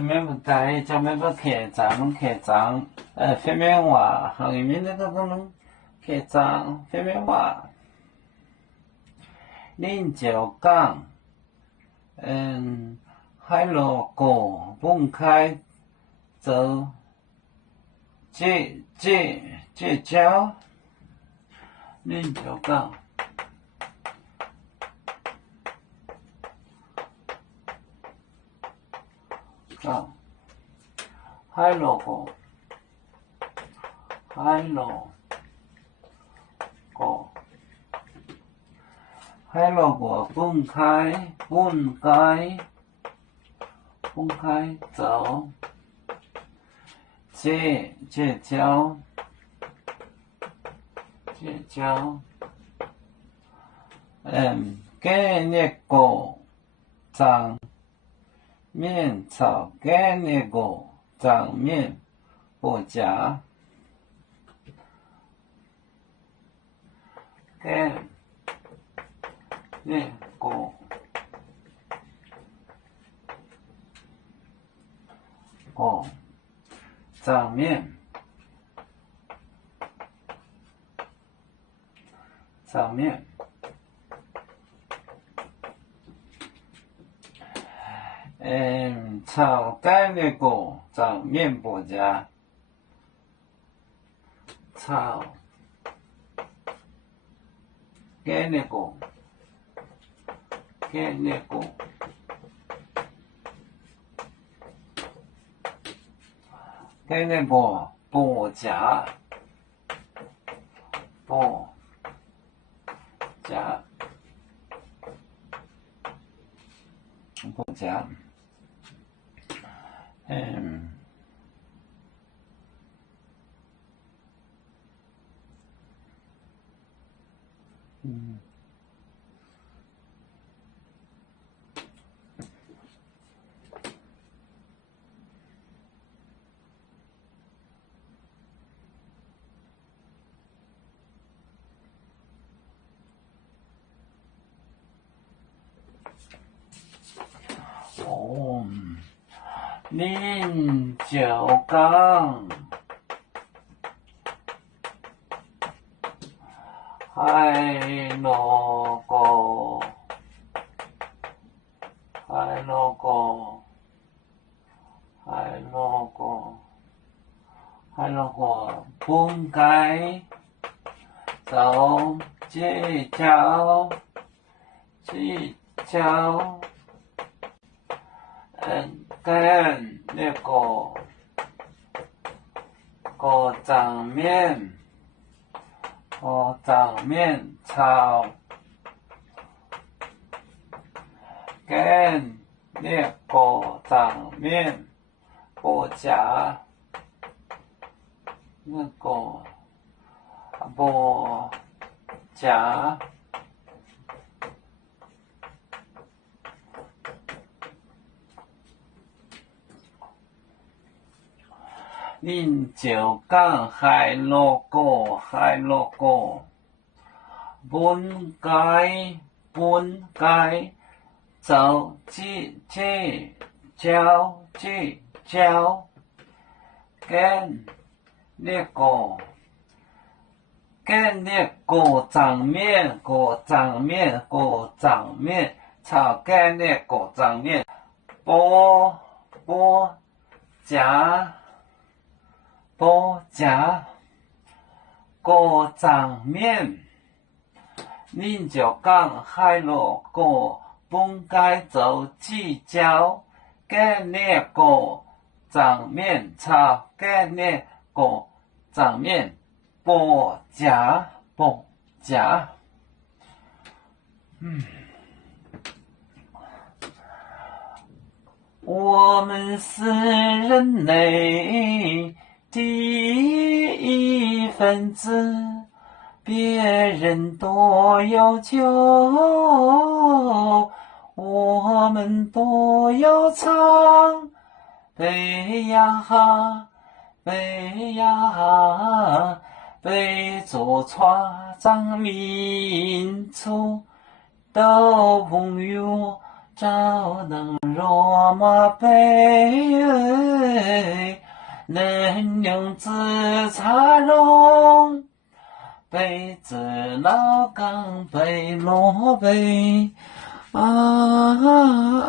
免不带就免不客栈，方便话，行业面那个可能客栈方便话，恁就讲，海路过分开走，这招，恁就讲。海路过分开走，这招，给那个长面草，给那个长面不夹，给那个长面，炒干那个长面不夹，炒干那个不夹，恁就讲海路过分开走，这招，跟那个长面炒，跟那个长面不夹，那个不夹。恁就讲海路过分开走，这招，跟那个长面炒跟那个长面不夹。过长面，恁就讲海路过分开走，这招跟那个长面炒跟那个长面不夹。我们是人类第一分子，别人多要求，我们都要唱。背呀背着船长民族的朋友找能若马背，能用自茶容。杯子老缸杯落杯啊。